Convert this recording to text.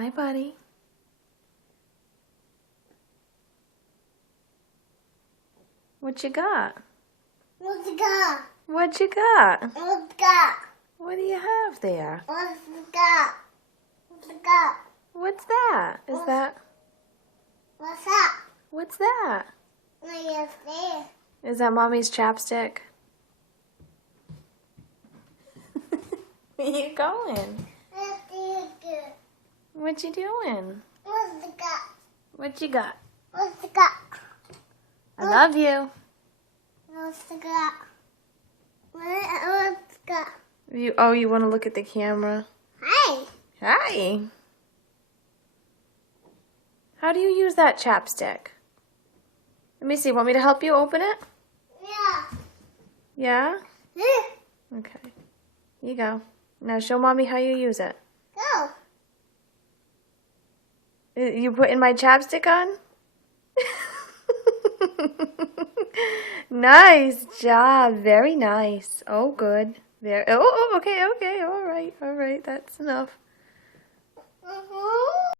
Hi, buddy. What you got? What's the got? What you got? What's the got? What do you have there? What's the got? What's the got? What's that? Is that... What's up? What's that? What is this? Is that Mommy's chapstick? Where you going? What's the got? What you doing? What's the got? What you got? What's the got? I love you. What's the got? What's the got? You want to look at the camera? Hey! Hi. How do you use that chapstick? Let me see. Want me to help you open it? Yeah. Yeah? Okay. Here you go. Now show Mommy how you use it. Go. You putting my chapstick on? Nice job. Very nice. Oh, good. Okay. All right. That's enough.